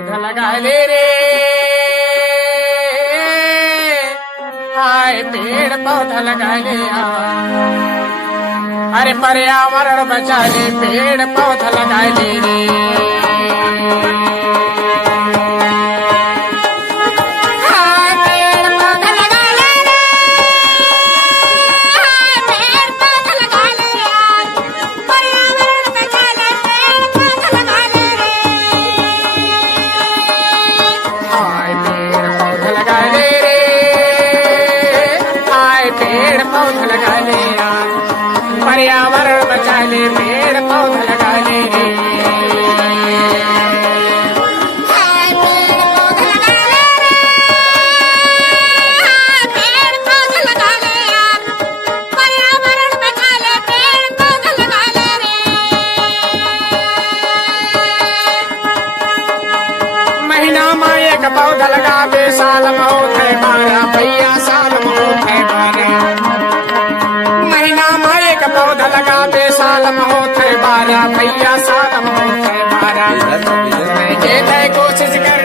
पौधा लगा ले रे, हाय पेड़ पौधा लगा ले अरे पर्यावरण बचा ले, पेड़ पौधा लगा ले रे। पर्यावरण बचा ले, पेड़ पौधा लगा ले रे। महीना में एक पौधा लगावे, साल में होते 12 भैया, साल में होते 12। महीना में एक पौधा लगावे, साल में होते 12 भैया, साल में होते 12। कोशिश कर